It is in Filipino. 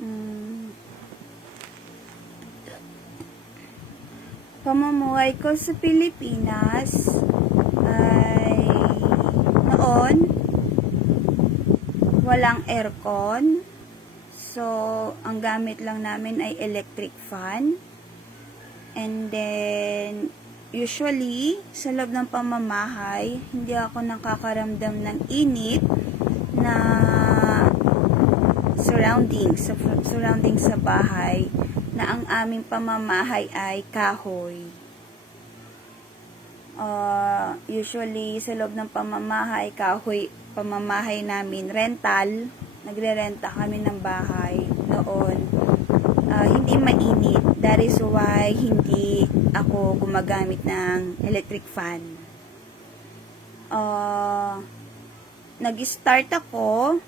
Mm, Pamumuhay ko sa Pilipinas ay noon walang aircon. So, ang gamit lang namin ay electric fan. And then, usually, sa loob ng pamamahay, hindi ako nakakaramdam ng init na surrounding sa bahay, na ang aming pamamahay ay kahoy. Usually, sa loob ng pamamahay, pamamahay namin, rental, nagre-renta kami ng bahay noon. Hindi mainit. That is why hindi ako gumagamit ng electric fan. Nag-start ako